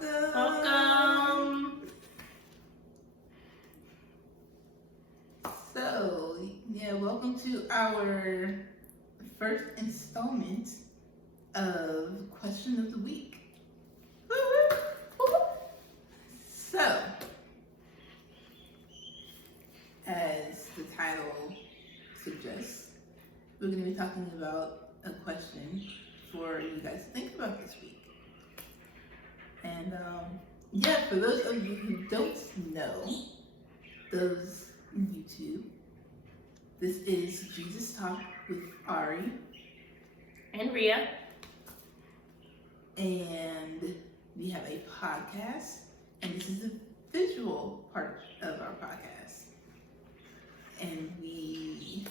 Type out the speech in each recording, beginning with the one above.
Welcome. So, welcome to our first installment of Question of the Week. So, as the title suggests, we're going to be talking about a question for you guys to think about this week. And for those of you who don't know, those on YouTube, this is Jesus Talk with Ari and Ria. And we have a podcast, and this is the visual part of our podcast. And we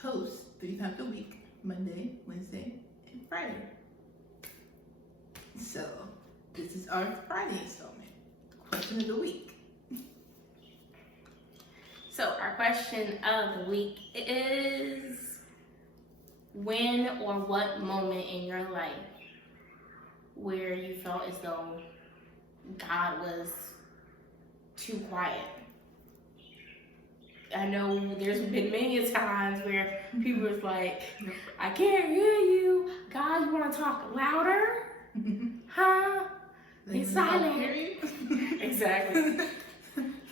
post 3 times a week, Monday, Wednesday, and Friday. So, this is our Friday installment, Question of the Week. So our question of the week is, when or what moment in your life where you felt as though God was too quiet? I know there's been many times where people was like, I can't hear you. God, you want to talk louder? Huh? Be silent. Exactly.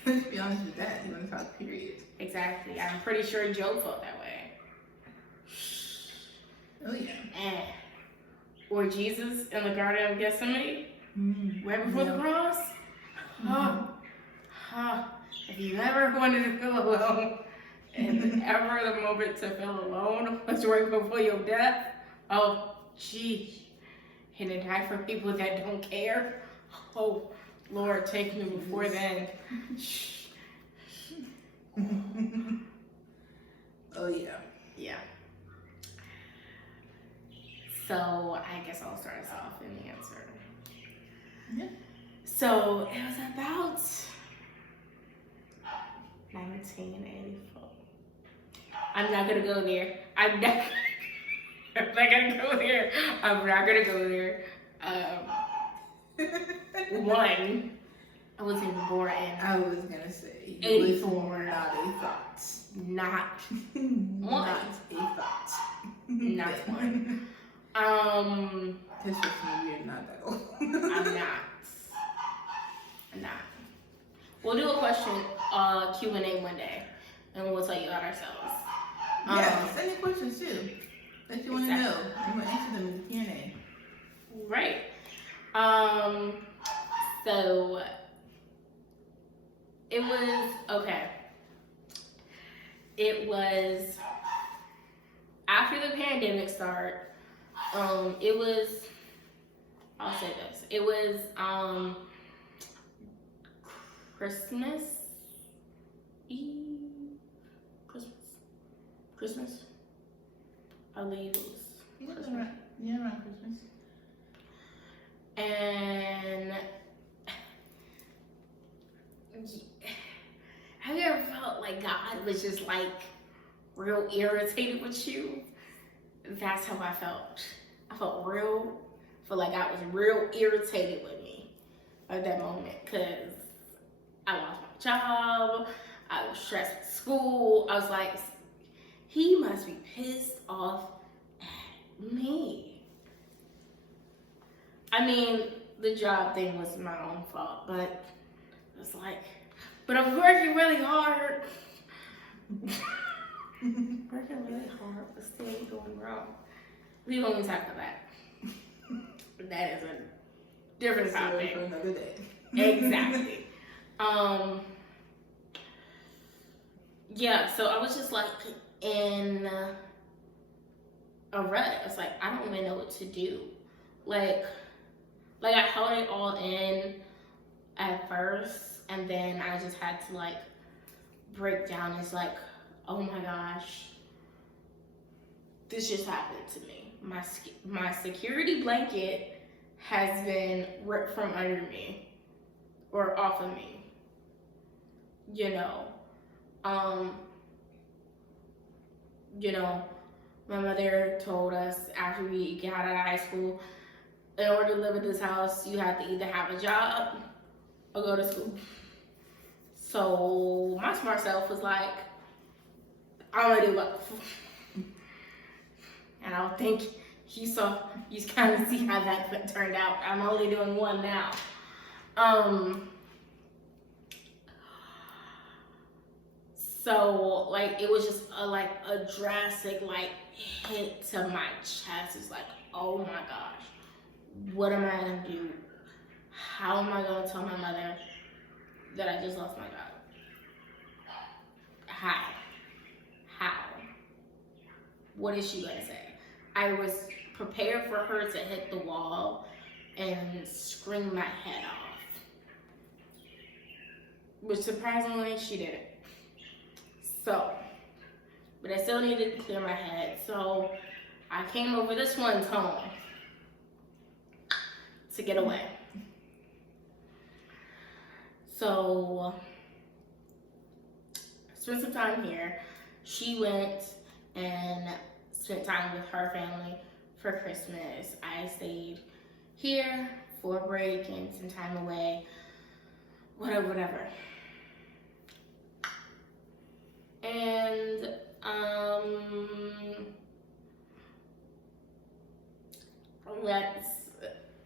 Let's be honest with that. You want to talk period. Exactly. I'm pretty sure Job felt that way. Oh, yeah. Or Jesus in the Garden of Gethsemane, right before the cross. If you ever wanted to feel alone, and ever the moment to feel alone was right before your death, oh, gee. And to die for people that don't care. Oh, Lord, take me before then. Oh, yeah. Yeah. So, I guess I'll start us off in the answer. Yeah. So, it was about 1984. I'm not going to go there. I'm not going to go there. One, I wasn't even born in. I was going to say, 84. Not a thought. Not one. Not a thought. Not one. Just trust me, you're not that old. I'm not. We'll do a question Q&A one day, and we'll tell you about ourselves. Yeah, send your questions too that you want to know, and we'll answer them in the Q&A. Right. So it was okay. It was after the pandemic started. It was. I'll say this. It was Christmas Eve. Christmas. I believe it was Christmas. Around Christmas. And have you ever felt like God was just like real irritated with you? That's how I felt. I felt like God was real irritated with me at that moment, because I lost my job, I was stressed at school. I was like, he must be pissed off at me. I mean, the job thing was my own fault, but it was like, but I'm working really hard. Working really hard, but still going wrong. We won't talk about that. That is a different topic. For another day. Exactly. Yeah, so I was just like in a rut. It's like, I don't even know what to do. Like I held it all in at first, and then I just had to like break down. It's like, oh my gosh, this just happened to me. My security blanket has been ripped from under me, or off of me. My mother told us after we got out of high school, in order to live in this house, you have to either have a job or go to school. So my smart self was like, I'm gonna do both. And I don't think you kind of see how that turned out. I'm only doing one now. So like it was just a drastic like hit to my chest. It's like, oh my gosh, what am I gonna do? How am I gonna tell my mother that I just lost my job? How? What is she gonna say? I was prepared for her to hit the wall and scream my head off. Which surprisingly, she didn't. So, but I still needed to clear my head. So I came over this one home to get away. So I spent some time here. She went and spent time with her family for Christmas. I stayed here for a break and some time away. Whatever. And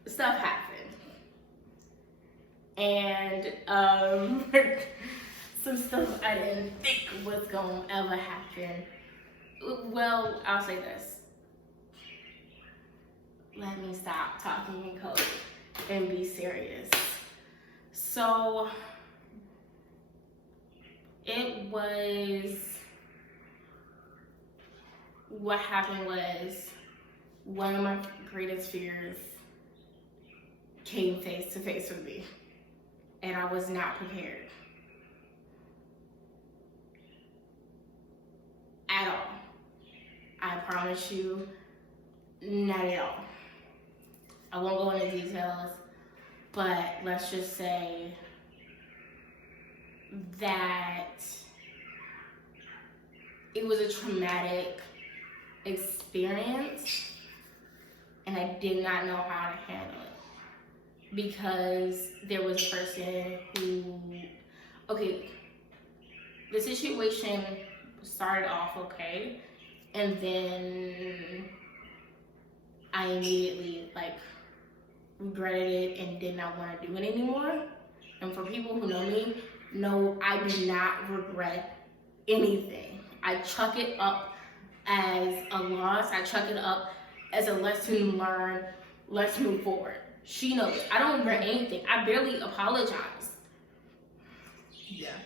stuff happened. And some stuff I didn't think was gonna ever happen. Well, I'll say this. Let me stop talking in code and be serious. So what happened was one of my greatest fears came face to face with me, and I was not prepared at all. I promise you, not at all. I won't go into details, but let's just say that it was a traumatic experience, and I did not know how to handle it because there was a person the situation started off okay, and then I immediately regretted it and did not want to do it anymore. And for people who know me, no, I do not regret anything. I chuck it up as a loss. I chuck it up as a lesson learned. Let's move forward. She knows. I don't regret anything. I barely apologize. Yeah.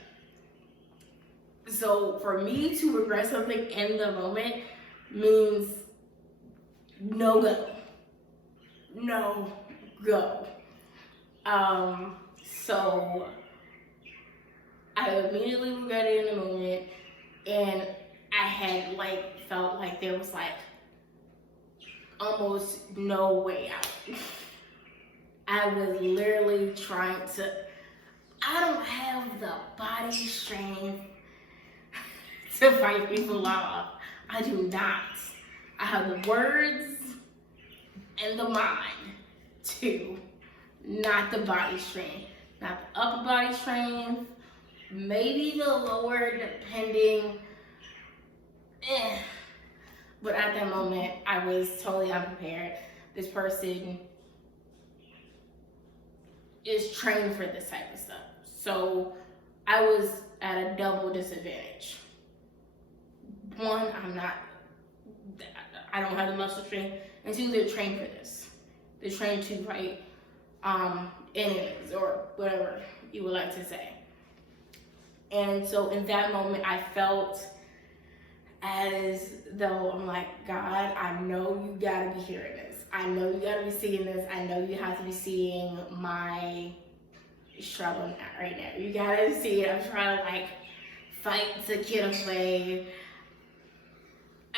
So for me to regret something in the moment means no go. No go. So I immediately regretted it in the moment, and I had felt like there was almost no way out. I was literally I don't have the body strength to fight people off. I do not. I have the words and the mind to, not the body strength. Not the upper body strength, maybe the lower, depending. But at that moment, I was totally unprepared. This person is trained for this type of stuff. So I was at a double disadvantage. One, I don't have the muscle strength. And two, they're trained for this. They're trained to fight enemies or whatever you would like to say. And so in that moment, I felt as though I'm like, God, I know you gotta be hearing this. I know you gotta be seeing this. I know you have to be seeing my struggle right now. You gotta see it. I'm trying to fight to get away.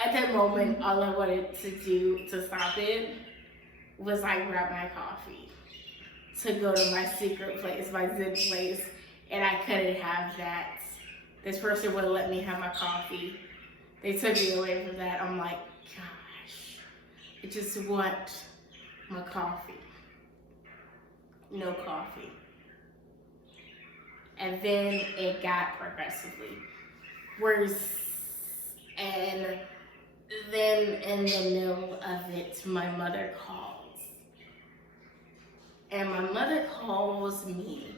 At that moment, all I wanted to do to stop it was grab my coffee, to go to my secret place, my Zen place, and I couldn't have that. This person wouldn't let me have my coffee. They took me away from that. I'm like, gosh, I just want my coffee. No coffee. And then it got progressively worse. And then in the middle of it, my mother calls. And my mother calls me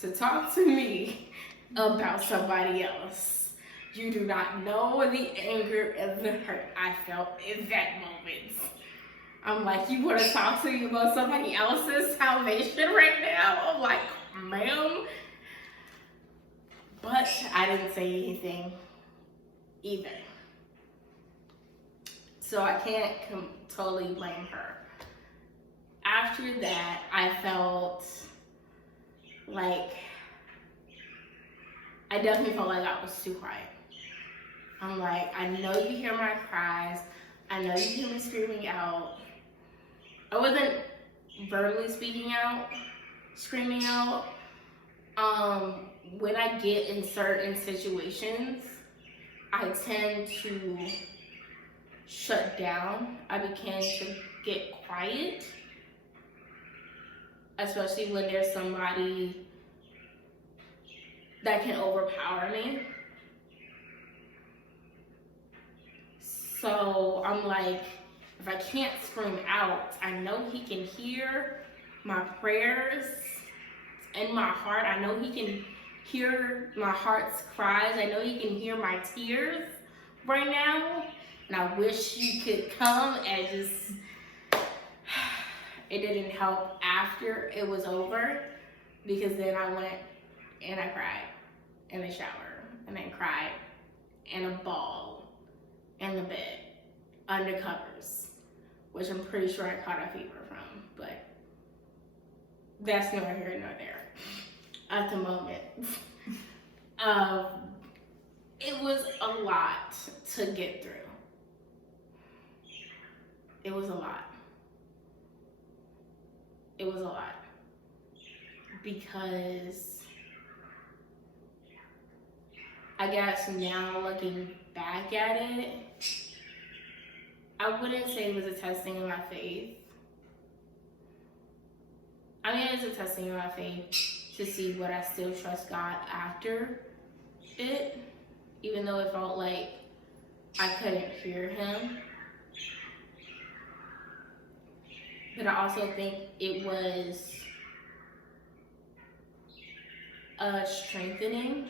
to talk to me about somebody else. You do not know the anger and the hurt I felt in that moment. I'm like, you want to talk to me about somebody else's salvation right now? I'm like, ma'am. But I didn't say anything either. So I can't totally blame her. After that, I felt like, I definitely felt like I was too quiet. I'm like, I know you hear my cries. I know you hear me screaming out. I wasn't verbally speaking out, screaming out. When I get in certain situations, I tend to shut down. I began to get quiet, especially when there's somebody that can overpower me. So I'm like, if I can't scream out, I know he can hear my prayers in my heart. I know he can hear my heart's cries. I know he can hear my tears right now. And I wish you could come and just, it didn't help after it was over, because then I went and I cried in the shower, and then cried in a ball in the bed under covers, which I'm pretty sure I caught a fever from, but that's neither here nor there at the moment. It was a lot to get through. It was a lot. It was a lot. Because I guess now looking back at it, I wouldn't say it was a testing of my faith. I mean, it's a testing of my faith to see would I still trust God after it, even though it felt like I couldn't hear him. But I also think it was a strengthening,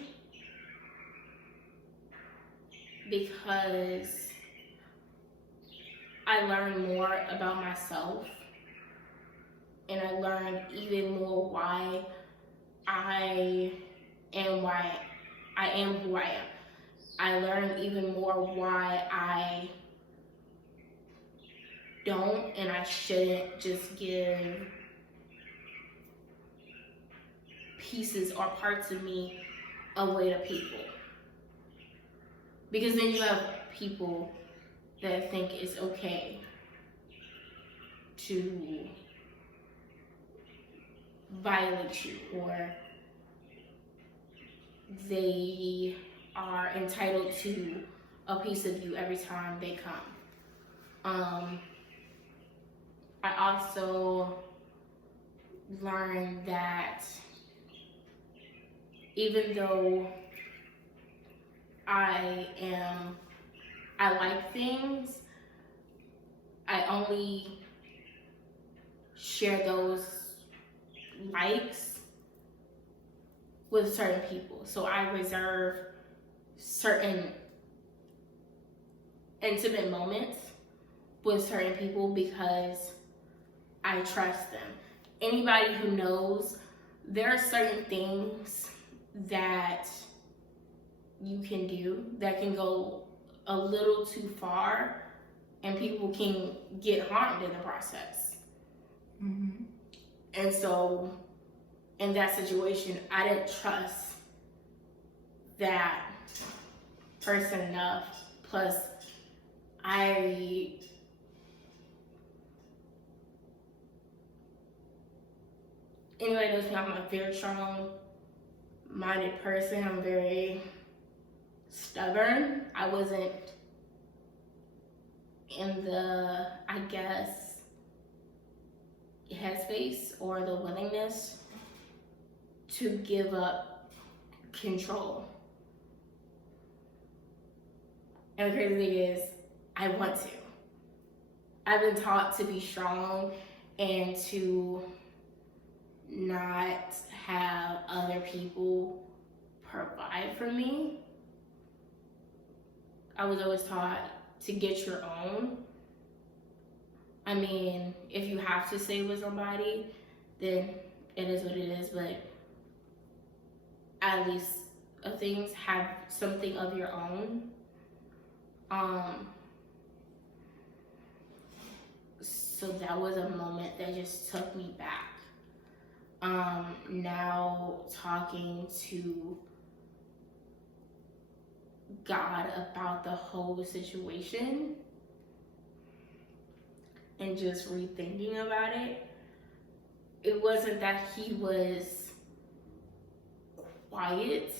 because I learned more about myself, and I learned even more why I am who I am. I learned even more why I don't and I shouldn't just give pieces or parts of me away to people. Because then you have people that think it's okay to violate you, or they are entitled to a piece of you every time they come. I also learned that even though I like things, I only share those likes with certain people. So I reserve certain intimate moments with certain people because I trust them. Anybody who knows, there are certain things that you can do that can go a little too far, and people can get harmed in the process. Mm-hmm. And so in that situation, I didn't trust that person enough. Plus, anybody knows me, I'm a very strong-minded person. I'm very stubborn. I wasn't in the, I guess, headspace or the willingness to give up control. And the crazy thing is, I want to. I've been taught to be strong and to not have other people provide for me. I was always taught to get your own. I mean, if you have to stay with somebody, then it is what it is, but at least things have something of your own. So that was a moment that just took me back. Now talking to God about the whole situation and just rethinking about it, it wasn't that he was quiet.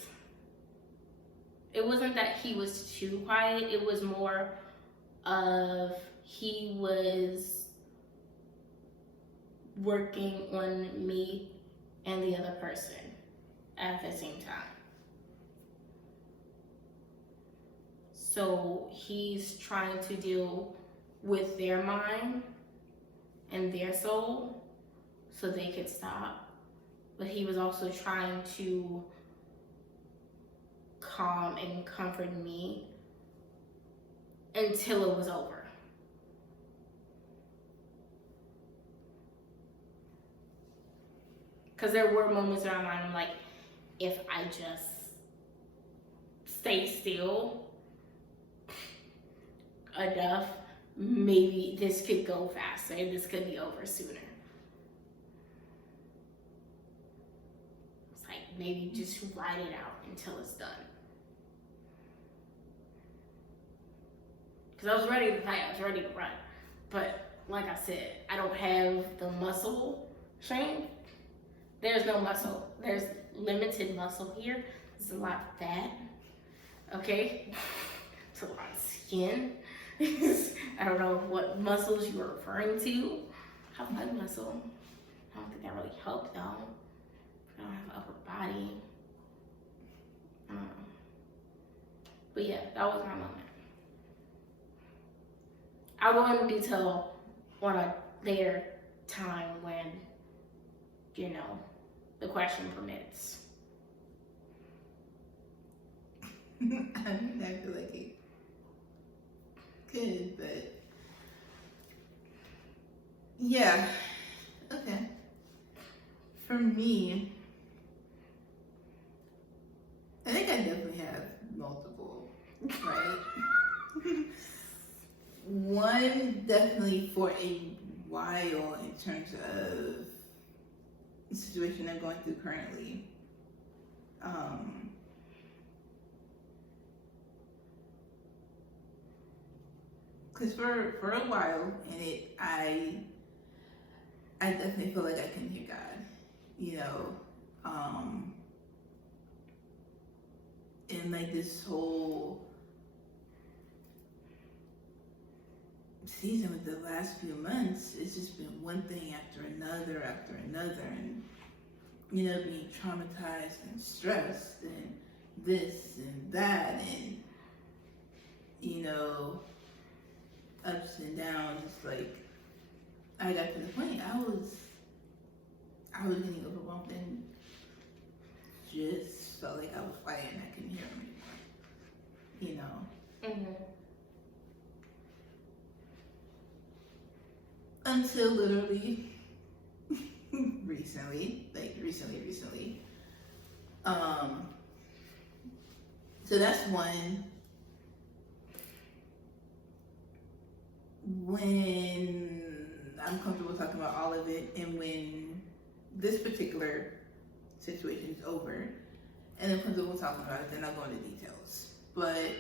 It wasn't that he was too quiet. It was more of he was working on me and the other person at the same time. So he's trying to deal with their mind and their soul so they could stop. But he was also trying to calm and comfort me until it was over. Because there were moments in my mind, I'm like, if I just stay still enough, maybe this could go faster and this could be over sooner. It's like, maybe just ride it out until it's done. Because I was ready to fight, I was ready to run. But like I said, I don't have the muscle strength. There's no muscle. There's limited muscle here. There's a lot of fat. Okay? It's a lot of skin. I don't know what muscles you are referring to. I have leg muscle. I don't think that really helped though. I don't have upper body. But yeah, that was my moment. I'll go into detail on a later time when, you know, the question permits. I mean, I feel like it could, but yeah, okay. For me, I think I definitely have multiple, right? One definitely for a while in terms of the situation I'm going through currently. Because for a while in it, I definitely feel like I can hear God, you know, and like this whole season with the last few months, it's just been one thing after another, and you know, being traumatized and stressed and this and that, and you know, ups and downs. It's like I got to the point I was getting overwhelmed and just felt like I was fighting. I couldn't hear him anymore, you know. Mm-hmm. Until literally recently. So that's one. When I'm comfortable talking about all of it, and when this particular situation is over, and I'm comfortable talking about it, then I'll go into details. But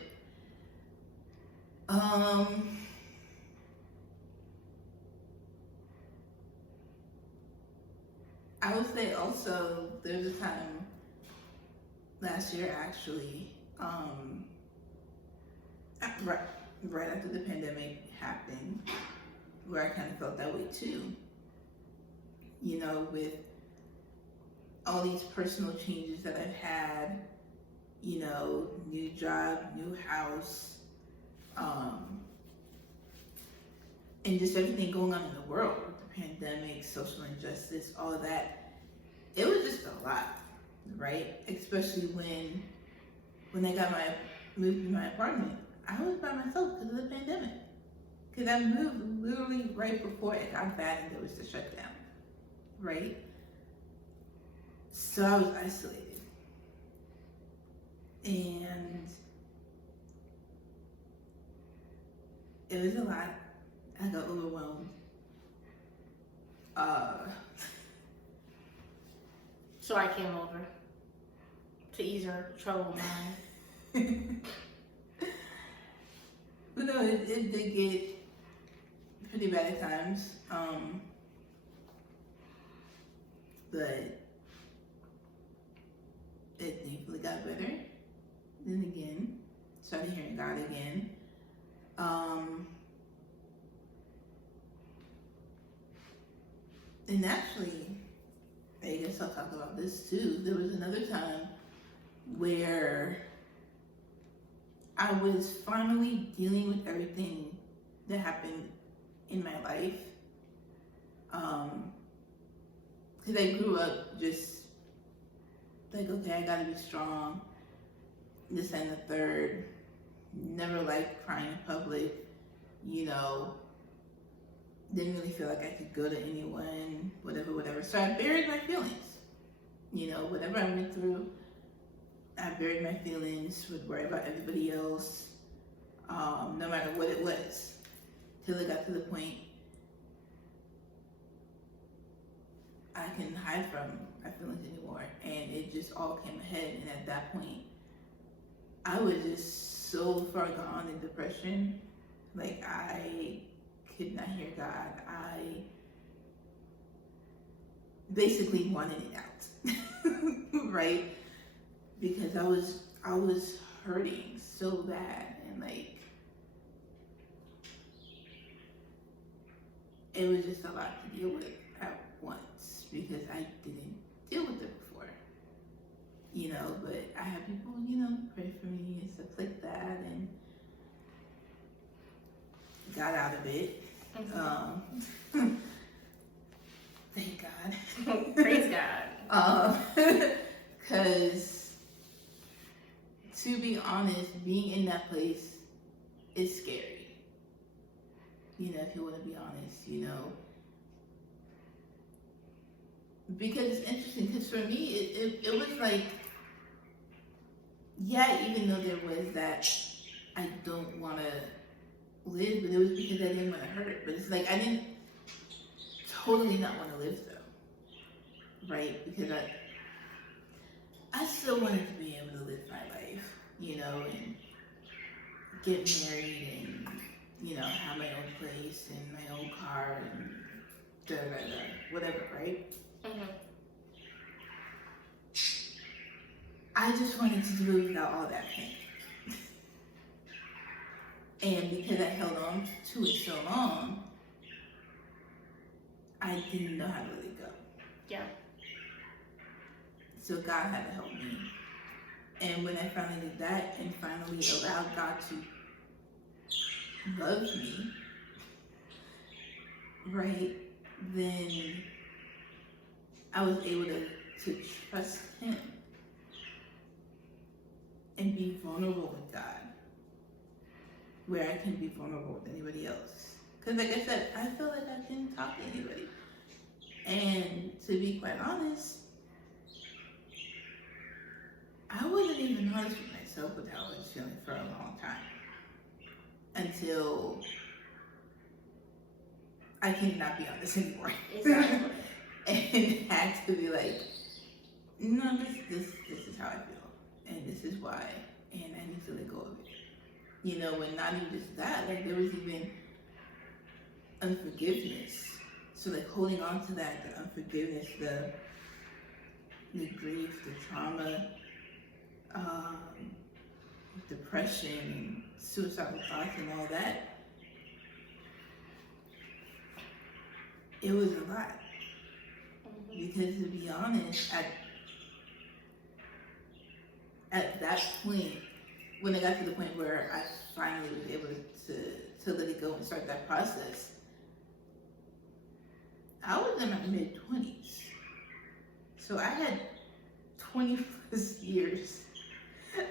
I would say also there's a time last year actually, right after the pandemic happened, where I kind of felt that way too. you know, with all these personal changes that I've had, you know, new job, new house, and just everything going on in the world, the pandemic, social injustice, all of that. It was just a lot, right? Especially when I moved to my apartment. I was by myself because of the pandemic. Because I moved literally right before it got bad and there was the shutdown, right? So I was isolated. And it was a lot. I got overwhelmed. So I came over to ease her troubled mind. But no, it did get pretty bad at times. But it thankfully got better. Then again, started hearing God again. And actually, I guess I'll talk about this too. There was another time where I was finally dealing with everything that happened in my life. Because I grew up just like, okay, I gotta be strong, this and the third. Never liked crying in public, you know. Didn't really feel like I could go to anyone, whatever. So I buried my feelings. You know, whatever I went through, I buried my feelings, would worry about everybody else, no matter what it was, till it got to the point I couldn't hide from my feelings anymore, and it just all came ahead. And at that point, I was just so far gone in depression, like I could not hear God. I basically wanted it out, right? Because I was hurting so bad, and like it was just a lot to deal with at once because I didn't deal with it before, you know. But I had people, you know, pray for me and stuff like that, and got out of it. Thank God. Praise God. Because to be honest, being in that place is scary. You know, if you want to be honest, you know. Because it's interesting, because for me, it was like, yeah, even though there was that, I don't want to live, but it was because I didn't want to hurt. But it's like, I didn't totally not want to live though, right? Because I still wanted to be able to live my life, you know, and get married and, you know, have my own place and my own car and whatever, right? Mm-hmm. I just wanted to do it without all that pain. And because I held on to it so long, I didn't know how to let it go. Yeah. So God had to help me. And when I finally did that and finally allowed God to love me, right, then I was able to trust Him and be vulnerable with God, where I can be vulnerable with anybody else. Because like I said, I feel like I didn't talk to anybody. And to be quite honest, I wasn't even honest with myself with how I was feeling for a long time. Until I cannot be honest anymore. Exactly. And had to be like, no, this is how I feel. And this is why. And I need to let go of it. You know, and not even just that, like there was even unforgiveness. So like holding on to that, the unforgiveness, the grief, the trauma, depression, and suicidal thoughts and all that, it was a lot. Because to be honest, at that point, when I got to the point where I finally was able to let it go and start that process, I was in my mid-20s. So I had 20 plus years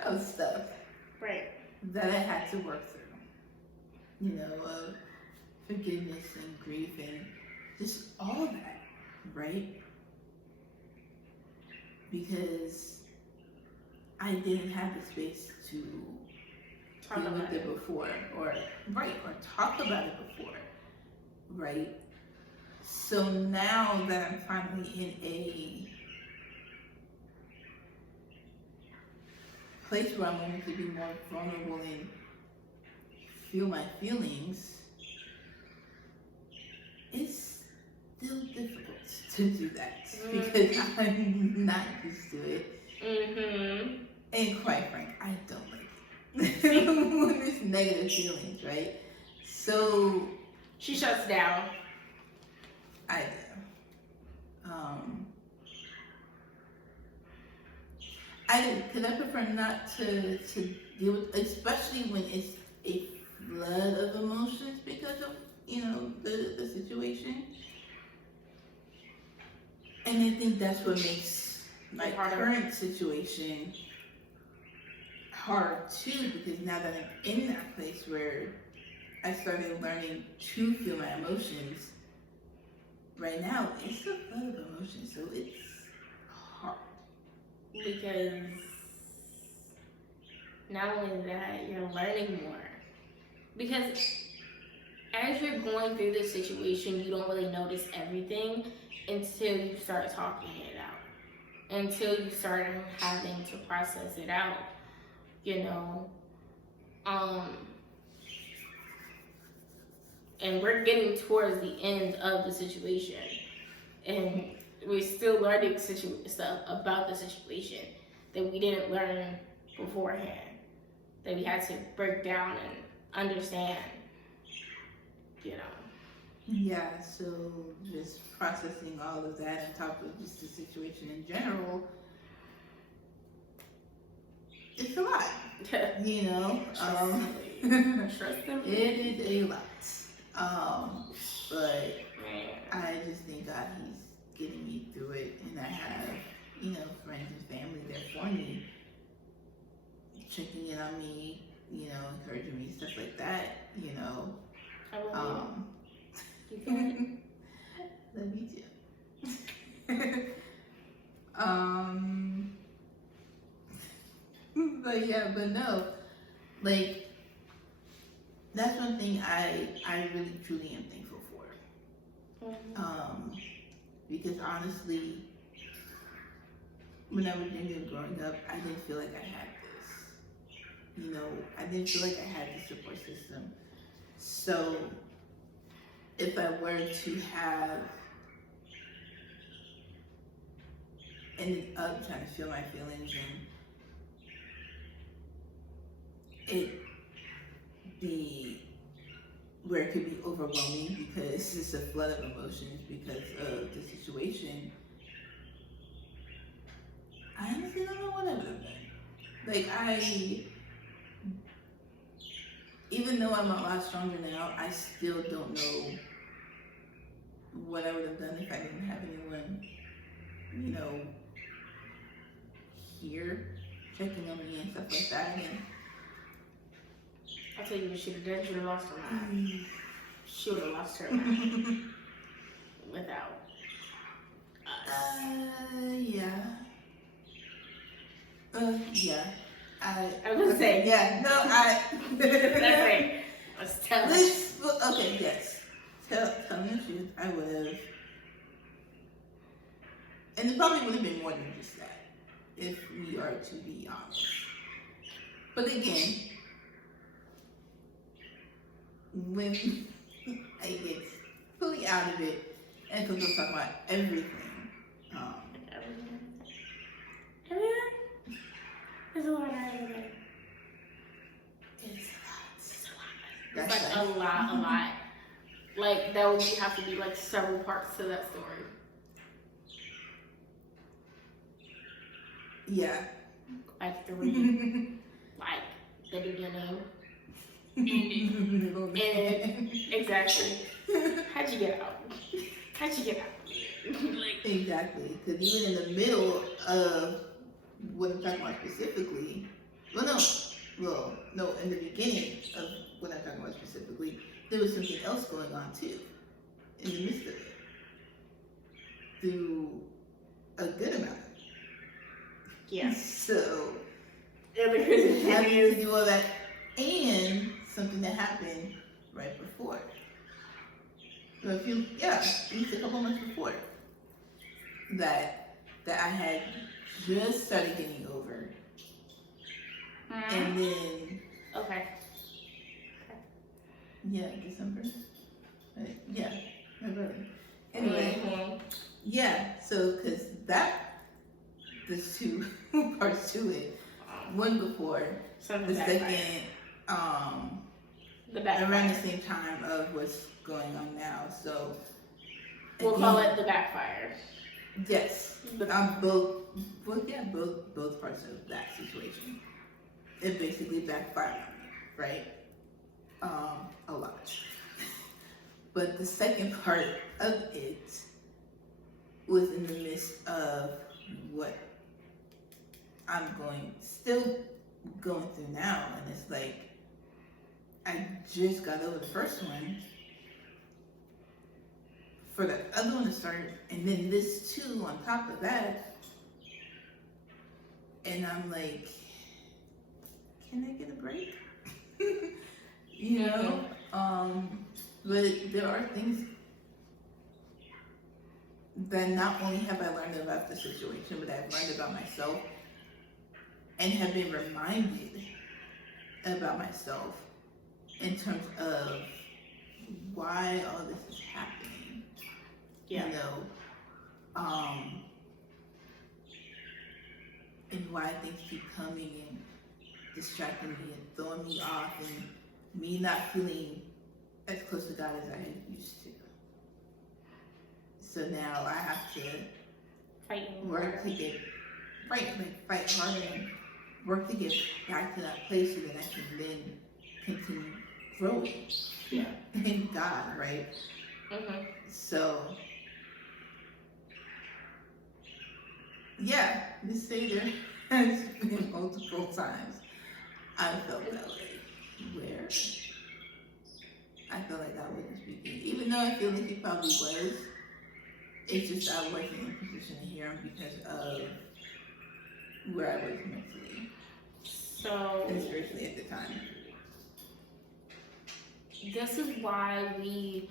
of stuff Right. that I had to work through. You know, of forgiveness and grief and just all that, right? Because I didn't have the space to Talk deal with about it it. before, or talk about it before, right? So now that I'm finally in a place where I'm willing to be more vulnerable and feel my feelings, it's still difficult to do that because I'm not used to it. Mm-hmm. And quite frank, I don't like it. When it's negative feelings, right? So She shuts down. I do. Because I prefer not to deal with, especially when it's a flood of emotions because of, you know, the situation. And I think that's what makes my current situation hard too, because now that I'm in that place where I started learning to feel my emotions, right now it's a flood of emotions, so it's hard. Because not only that, you're learning more. Because as you're going through this situation, you don't really notice everything until you start talking it out. Until you start having to process it out, you know. And we're getting towards the end of the situation. And we're still learning stuff about the situation that we didn't learn beforehand, that we had to break down and understand, you know. Yeah, so just processing all of that on top of just the situation in general, it's a lot, you know. Trust them. It is a lot. But I just thank God He's getting me through it, and I have, you know, friends and family there for me, checking in on me, you know, encouraging me, stuff like that, you know. I love you. You good? Love you too. But no, like, that's one thing I really truly am thankful for. Mm-hmm. Because honestly, when I was younger and growing up, I didn't feel like I had this. You know, I didn't feel like I had the support system. So if I were to have ended up trying to feel my feelings and it be where it could be overwhelming because it's a flood of emotions because of the situation, I honestly don't know what I would have done. Like, even though I'm a lot stronger now, I still don't know what I would have done if I didn't have anyone, you know, here checking on me and stuff like that. And I'll tell you what she would have done. She would have lost her mind. She would have lost her mind without us. Yeah. I was saying. Yeah, no, That's right. Let's tell her. Okay, yes. Tell me the truth. I would have. And it probably would have been more than just that, if we are to be honest. But again, when I get fully out of it and because we'll talk about everything. Everything? There's a lot of everything. It's a lot. It's like a lot. Like, that would have to be like several parts to that story. Yeah. Like 3, like the beginning. And exactly. How'd you get out? How'd you get out? Like, Exactly. Because even in the middle of what I'm talking about specifically, no, in the beginning of what I'm talking about specifically, there was something else going on too, in the midst of it, through a good amount of it. yeah. So, Yeah, because having to do all that, and something that happened right before. So at least a couple months before that I had just started getting over, and then Okay. December, right? Yeah, February. Anyway, so because there's two parts to it. One before, the second, the backfire. around the same time of what's going on now. So We'll call it the backfire. Yes, but both parts of that situation. It basically backfired on me, right? A lot. But the second part of it was in the midst of what I'm still going through now, and it's like I just got over the first one. For the other one to start, and then this too on top of that, and I'm like, can I get a break? You know, but there are things that not only have I learned about the situation, but I've learned about myself and have been reminded about myself in terms of why all this is happening. Yeah. You know, and why things keep coming and distracting me and throwing me off, and me not feeling as close to God as I used to. So now I have to work to get fight harder and work to get back to that place so that I can then continue growing. Yeah. In God, right? Mm-hmm. So, yeah, Miss Sater has been multiple times I felt that way, where I felt like I wasn't speaking, even though I feel like he probably was. It's just I wasn't in a position to hear him because of where I was mentally and spiritually at the time. This is why we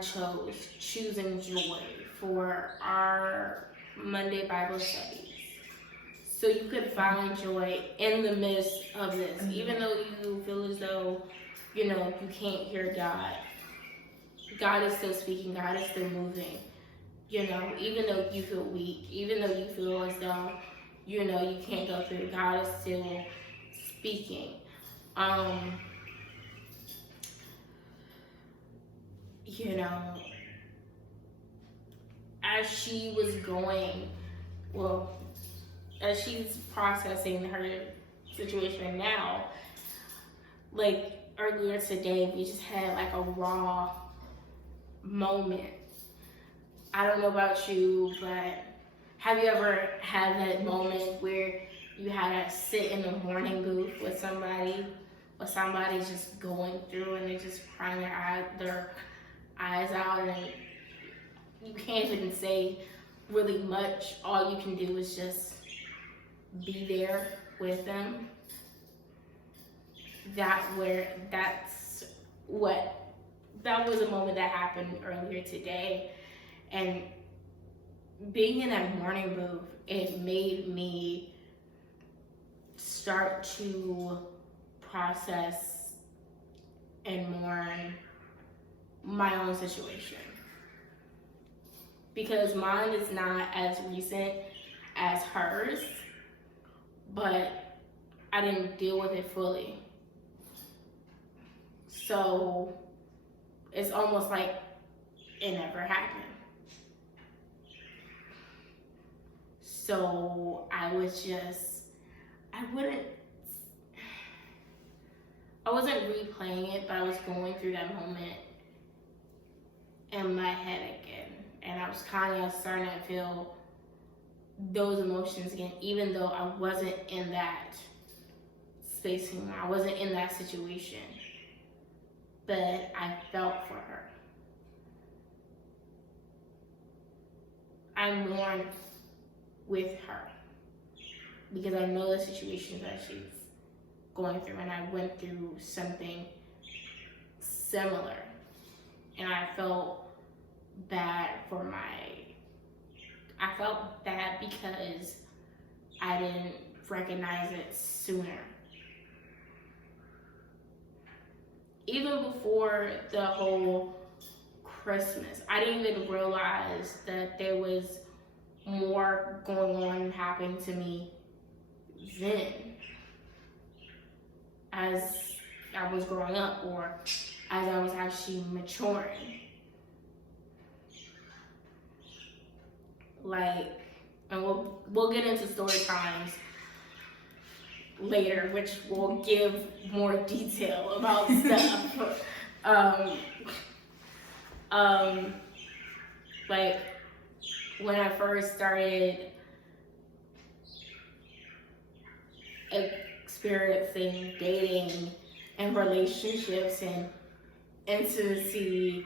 chose choosing joy for our Monday Bible studies. So you could find joy in the midst of this, even though you feel as though, you can't hear God. God is still speaking, God is still moving. Even though you feel weak, even though you feel as though, you can't go through, God is still speaking. As she was as she's processing her situation now, like earlier today, we just had like a raw moment. I don't know about you, but have you ever had that moment where you had to sit in the mourning booth with somebody, or somebody's just going through and they're just crying their eyes out, and you can't even say really much. All you can do is just be there with them. That was a moment that happened earlier today, and being in that mourning booth, it made me start to process and mourn my own situation, because mine is not as recent as hers, but I didn't deal with it fully. So it's almost like it never happened. So I wasn't replaying it, but I was going through that moment in my head again. And I was kind of starting to feel those emotions again, even though I wasn't in that space anymore. I wasn't in that situation. But I felt for her. I mourned with her because I know the situations that she's going through, and I went through something similar, and I felt bad because I didn't recognize it sooner. Even before the whole Christmas, I didn't even realize that there was more going on happening to me then as I was growing up, or as I was actually maturing. Like, and we'll get into story times later, which will give more detail about stuff. Like when I first started experiencing dating and relationships and intimacy,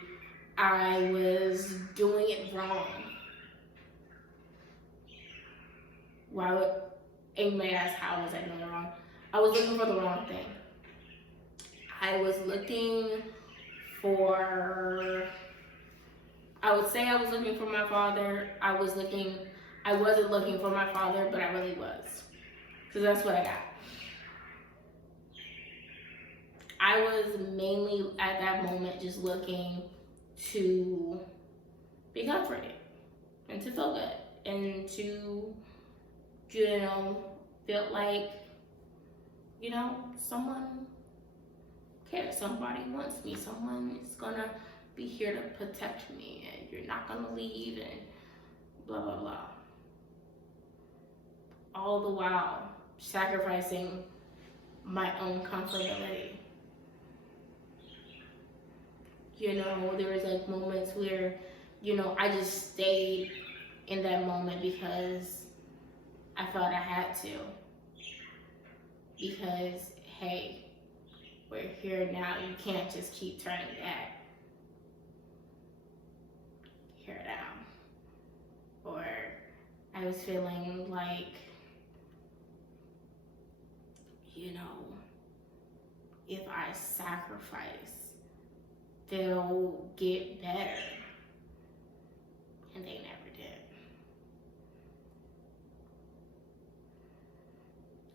I was doing it wrong. You may ask, how was I doing it wrong? I was looking for the wrong thing. I would say I was looking for my father. I wasn't looking for my father, but I really was. Because that's what I got. I was mainly at that moment just looking to be comforted and to feel good and to, feel like, someone cares, somebody wants me, someone is gonna be here to protect me, and you're not gonna leave, and blah, blah, blah. All the while sacrificing my own comfortability. There was like moments where, I just stayed in that moment because I felt I had to. Because, hey, we're here now. You can't just keep turning back. Here now. Or I was feeling like, if I sacrifice, they'll get better. And they never did.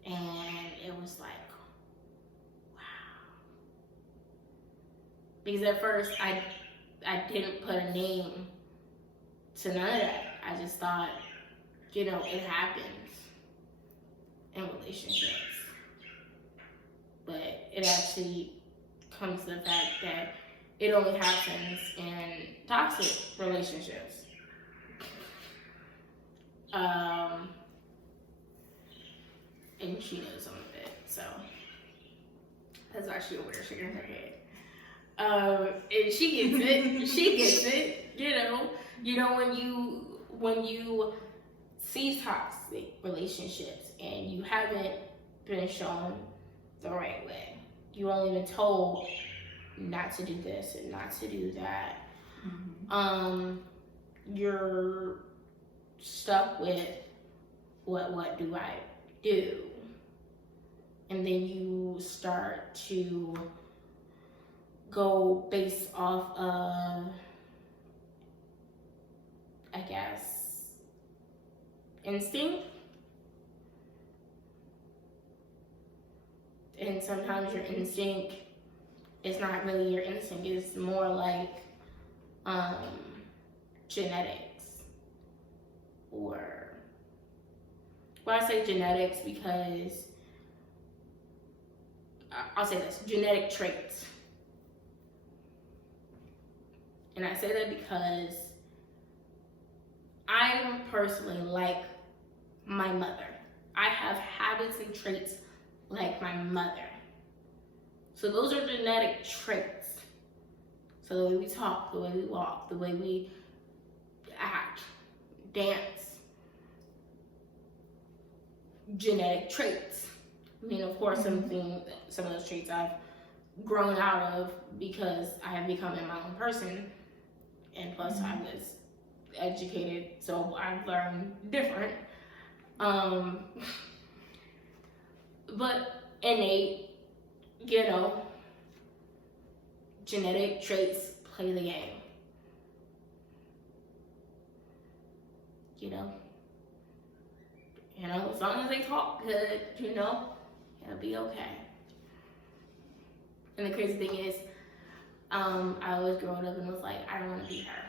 And it was like, wow. Because at first I didn't put a name to none of that. I just thought, it happens in relationships. But it actually comes to the fact that it only happens in toxic relationships. And she knows some of it, so that's why she over there shaking her head. And she gets it. She gets it. When you see toxic relationships and you haven't been shown the right way, you only been told not to do this and not to do that. Mm-hmm. You're stuck with what do I do? And then you start to go based off of, I guess, instinct. And sometimes your instinct is not really your instinct. It's more like genetics. I say genetics because I'll say this, genetic traits. And I say that because I personally like my mother. I have habits and traits like my mother. So those are genetic traits. So the way we talk, the way we walk, the way we act, dance, genetic traits. I mean, of course, some of those traits I've grown out of because I have become my own person, and plus I was educated, so I've learned different. But innate, genetic traits play the game. As long as they talk good, it'll be okay. And the crazy thing is, I was growing up and was like, I don't want to be her.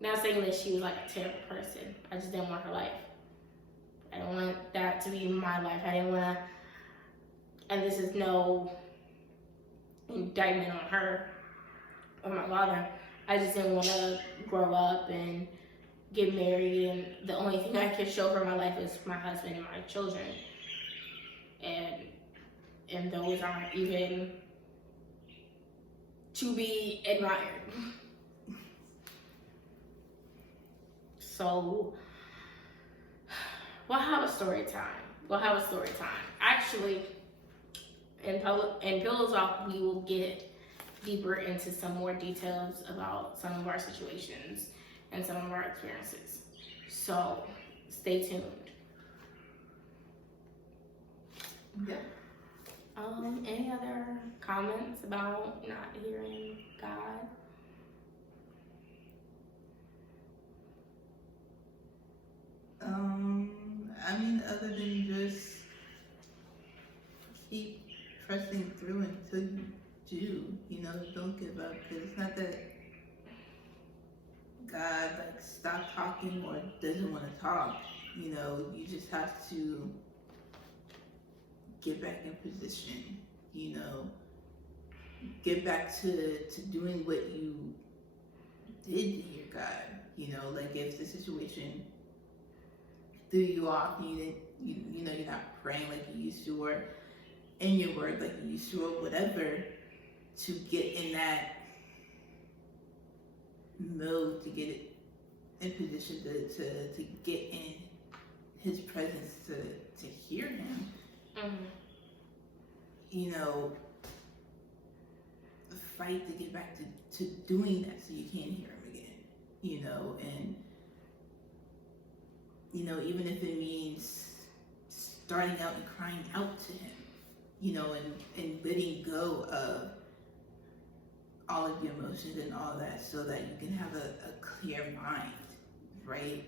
Not saying that she was like a terrible person. I just didn't want her life. I don't want that to be my life. I didn't want to, and this is no indictment on her or my father. I just didn't want to grow up and get married, and the only thing I could show for my life is my husband and my children. And those aren't even to be admired. So we'll have a story time. Actually, in Pillow Talk, we will get deeper into some more details about some of our situations and some of our experiences. So stay tuned. Yeah. Any other comments about not hearing God? I mean, other than just keep pressing through until you do, don't give up, because it's not that God stopped talking or doesn't want to talk. You just have to get back in position, get back to doing what you did to hear God. If the situation threw you off, you didn't, you're not praying like you used to, or in your word like you used to, or whatever, to get in that mode, to get it in position to get in His presence, to hear Him. Fight to get back to doing that so you can hear Him again. And even if it means starting out and crying out to Him, and letting go of all of your emotions and all that, so that you can have a clear mind, right?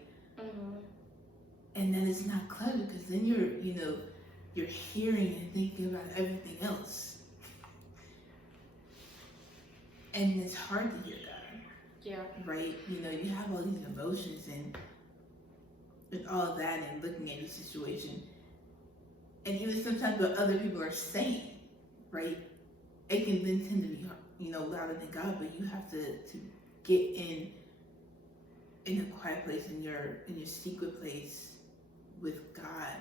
And then it's not cluttered, because then you're hearing and thinking about everything else, and it's hard to hear God. Yeah. Right? You have all these emotions and all of that, and looking at your situation, and even sometimes what other people are saying, right? It can then tend to be, louder than God, but you have to get in a quiet place, in your secret place with God,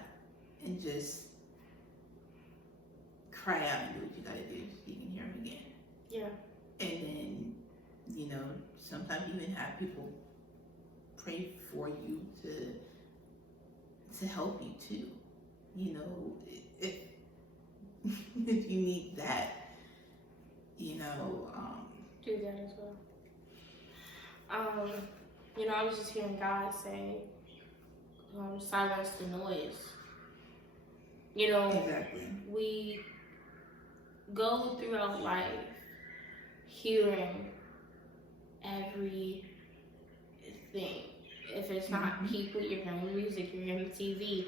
and just cry out and do what you gotta do so you can hear Him again. Yeah. And then, sometimes you even have people pray for you to help you too. If if you need that, do that as well. I was just hearing God say, silence the noise. Exactly. We go throughout life hearing everything. If it's not people, you're hearing music, you're hearing TV.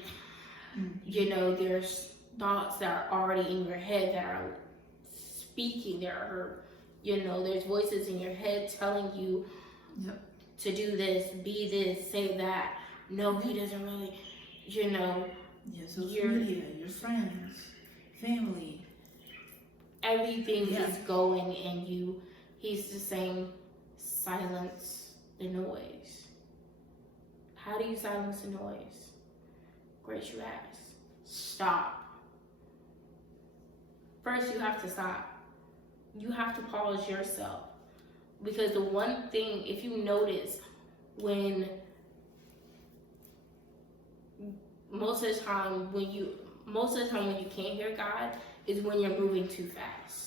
There's thoughts that are already in your head that are speaking. There's voices in your head telling you to do this, be this, say that. No, He doesn't really, Yeah, social media, your friends, family. Everything is going, and He's just saying, silence the noise. How do you silence the noise? Great, you ask. Stop. First, you have to stop. You have to pause yourself. Because the one thing, if you notice, when most of the time when you can't hear God is when you're moving too fast.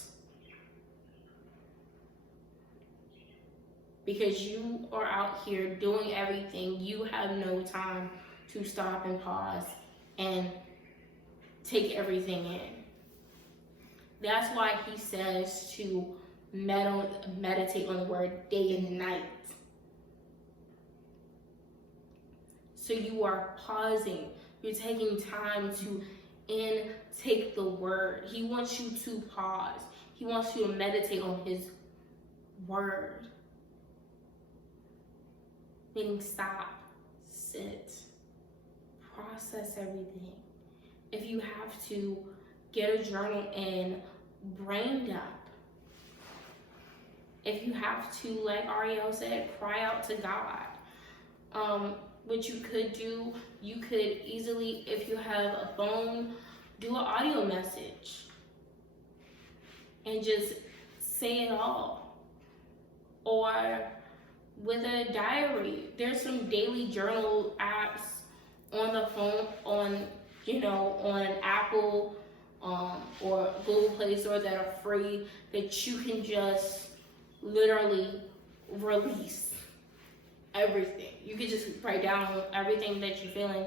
Because you are out here doing everything, you have no time to stop and pause and take everything in. That's why he says to meditate on the word day and night. So you are pausing. You're taking time to intake the word. He wants you to pause. He wants you to meditate on his word. Meaning stop, sit, process everything. If you have to, get a journal and brain dump. If you have to, like Ariel said, cry out to God. What you could do, you could easily, if you have a phone, do an audio message and just say it all. Or with a diary, there's some daily journal apps on the phone, on Apple or Google Play Store that are free, that you can just literally release everything. You can just write down everything that you're feeling.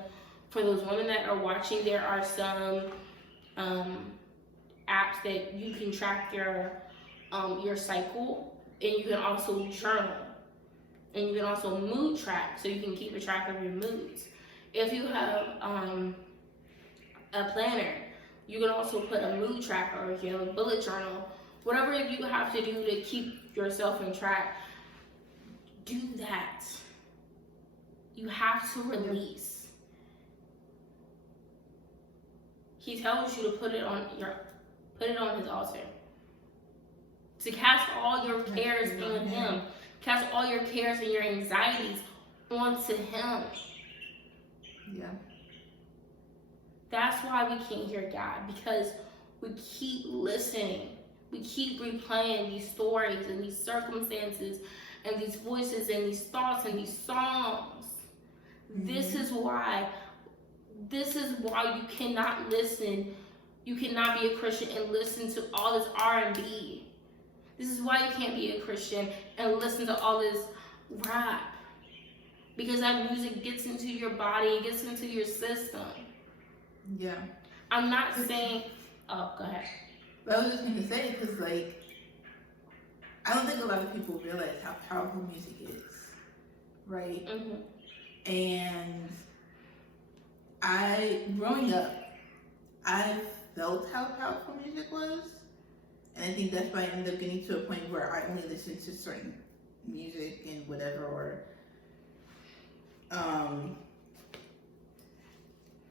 For those women that are watching, there are some apps that you can track your cycle, and you can also journal, and you can also mood track, so you can keep a track of your moods. If you have a planner, you can also put a mood tracker, or if you have a bullet journal, whatever you have to do to keep yourself in track, do that. You have to release. He tells you to put it on his altar. To cast all your cares on him. Cast all your cares and your anxieties onto him. Yeah. That's why we can't hear God, because we keep listening. We keep replaying these stories and these circumstances and these voices and these thoughts and these songs. Mm-hmm. This is why you cannot listen. You cannot be a Christian and listen to all this R&B. This is why you can't be a Christian and listen to all this rap. Because that music gets into your body, it gets into your system. Yeah. I'm not saying, oh, go ahead. But I was just going to say, because, like, I don't think a lot of people realize how powerful music is, right? Mm-hmm. And growing up, I felt how powerful music was. And I think that's why I ended up getting to a point where I only listened to certain music and whatever, or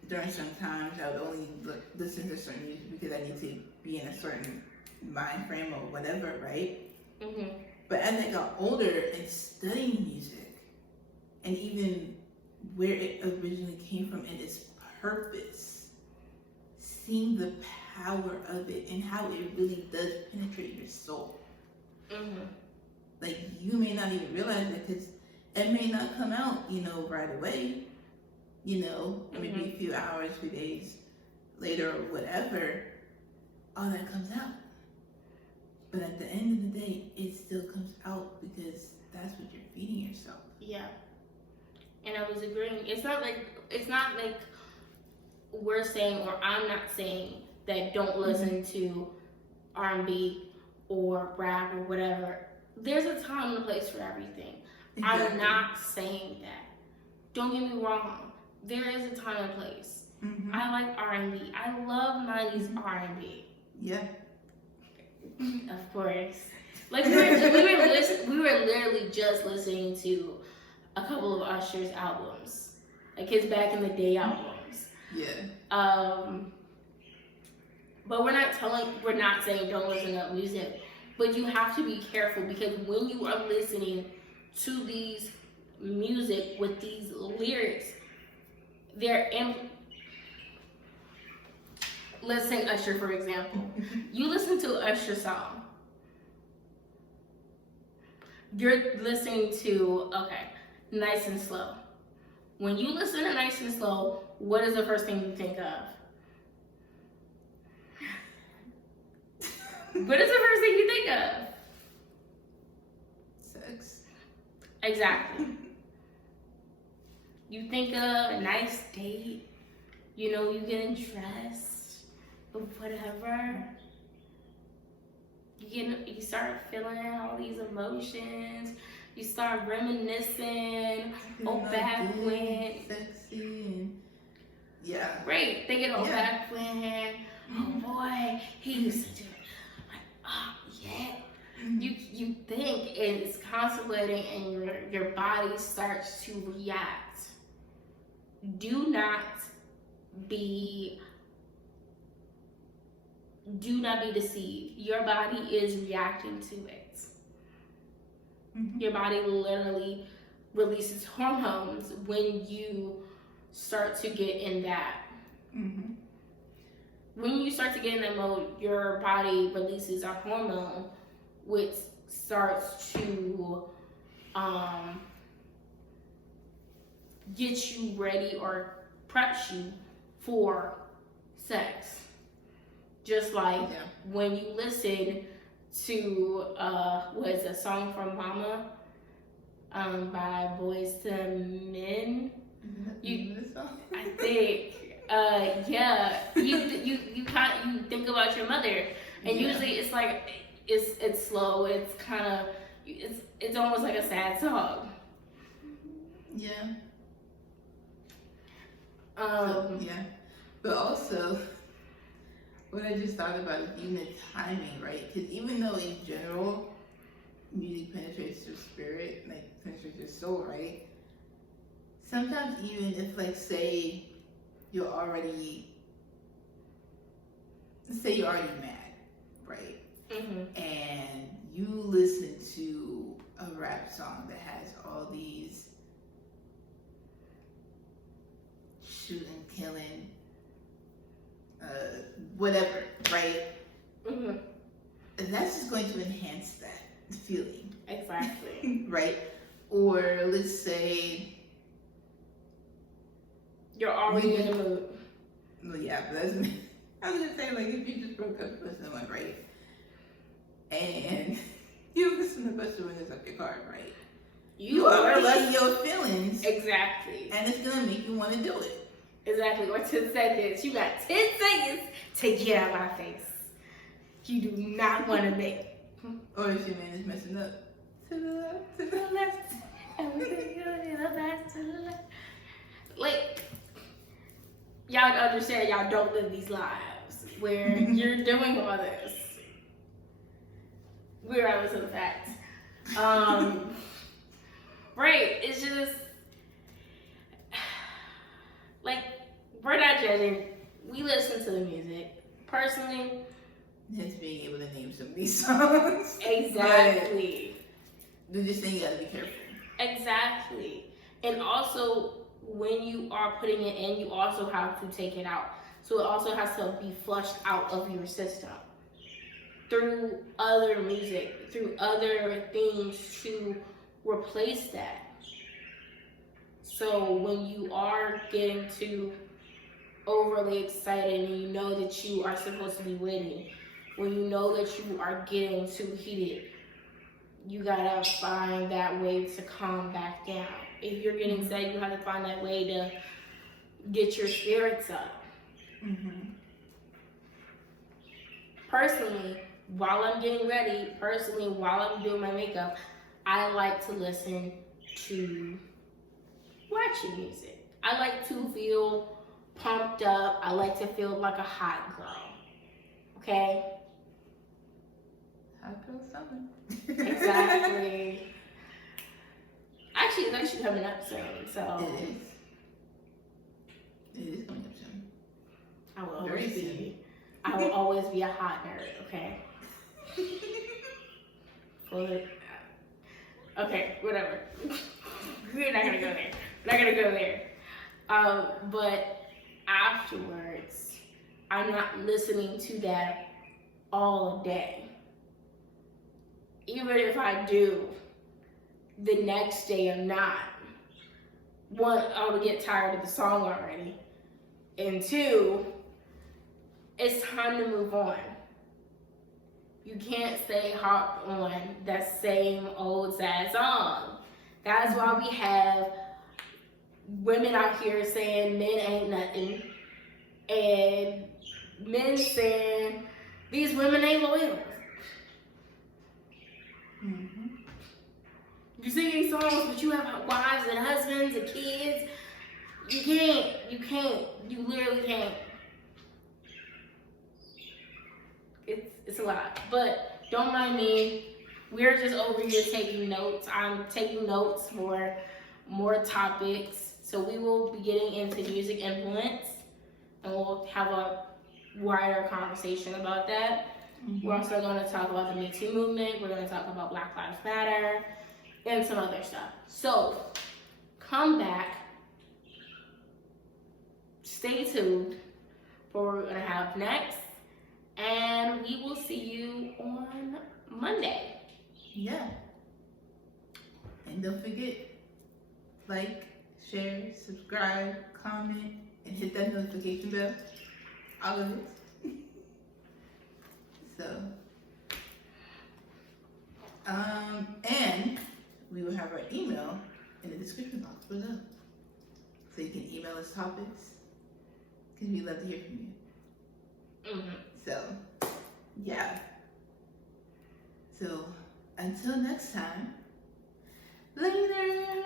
during some times I would only listen to certain music because I need to be in a certain mind frame or whatever, right? Mm-hmm. But as I got older and studying music, and even where it originally came from and its purpose, seeing the power of it and how it really does penetrate your soul. Mm-hmm. Like, you may not even realize it, because it may not come out, right away, mm-hmm. maybe a few hours, few days later or whatever, all that comes out. But at the end of the day, it still comes out because that's what you're feeding yourself. Yeah. And I was agreeing. It's not like we're saying, or I'm not saying, that don't listen to R&B or rap or whatever. There's a time and a place for everything. Exactly. I'm not saying that. Don't get me wrong. There is a time and place. Mm-hmm. I like R&B. I love 90s mm-hmm. R&B. Yeah. Of course. Like we were literally just listening to a couple of Usher's albums, like his back in the day albums. Yeah. But we're not saying don't listen to music, but you have to be careful, because when you are listening to these music with these lyrics. Let's take Usher for example. You listen to an Usher song. You're listening to, okay, Nice and Slow. When you listen to Nice and Slow, what is the first thing you think of? What is the first thing you think of? Sex. Exactly. You think of a nice date, you know, you getting dressed, or whatever. You start feeling all these emotions. You start reminiscing. Oh, back when. Sexy and yeah. Right, thinking, oh, Yeah. back when. Oh boy, he used to do it. Like, oh yeah. You think, and it's contemplating, and your body starts to react. Do not be deceived. Your body is reacting to it. Your body literally releases hormones when you start to get in that. When you start to get in that mode, your body releases a hormone which starts to get you ready or preps you for sex. Just like when you listen to what is a song from Mama by Boyz II Men. I think you think about your mother, and usually it's like it's slow. It's kind of it's almost like a sad song. Yeah. But also, what I just thought about is even the timing, right? Because even though in general, music penetrates your spirit, like penetrates your soul, right? Sometimes even if, like, say you're already mad, right? And you listen to a rap song that has all these shooting, killing, whatever, right? That's just going to enhance that feeling. Exactly. Right? Or let's say you're already in the mood. Well, yeah, but that's I was gonna say, like, if you just broke up with someone, right? And you listen to Busta Rhymes up your car, right? You are letting your feelings. Exactly. And it's gonna make you want to do it. Exactly. Or 10 seconds. You got 10 seconds to get out of my face. You do not want to make. Or if your man is messing up. To the left, to the left. Everything to the left, to the left. Like, y'all understand, y'all don't live these lives where you're doing all this. We're out of the facts. Right, it's just like, we're not judging. We listen to the music. Personally, hence being able to name some of these songs. Exactly. They're just saying you gotta be careful. Exactly. And also, when you are putting it in, you also have to take it out. So it also has to be flushed out of your system through other music, through other things to replace that. So when you are getting too overly excited and you know that you are supposed to be waiting, when you know that you are getting too heated, you gotta find that way to calm back down. If you're getting sad, you have to find that way to get your spirits up. Personally, while I'm getting ready, while I'm doing my makeup, I like to listen to ratchet music. I like to feel pumped up. I like to feel like a hot girl. Okay? Hot girl summer. Exactly. Actually, it's actually coming up soon, so. It is. It is coming up soon. I will always be a hot nerd, okay? Okay, whatever. not gonna go there. We're not gonna go there. But afterwards, I'm not listening to that all day. Even if I do, the next day I'm not. One, I would get tired of the song already. And two, it's time to move on. You can't stay hopped on that same old sad song. That's why we have women out here saying men ain't nothing, and men saying these women ain't loyal. Mm-hmm. You sing these songs, but you have wives and husbands and kids. You literally can't. It's a lot, but don't mind me. We're just over here taking notes. I'm taking notes for more topics. So we will be getting into music influence, and we'll have a wider conversation about that. Mm-hmm. We're also going to talk about the Me Too movement. We're going to talk about Black Lives Matter and some other stuff. So come back. Stay tuned for what we're going to have next. And we will see you on Monday. Yeah. And don't forget, like, share, subscribe, comment, and hit that notification bell. All of it. So, and we will have our email in the description box below. So you can email us topics, because we'd love to hear from you. Mm-hmm. So, yeah. So, until next time, later.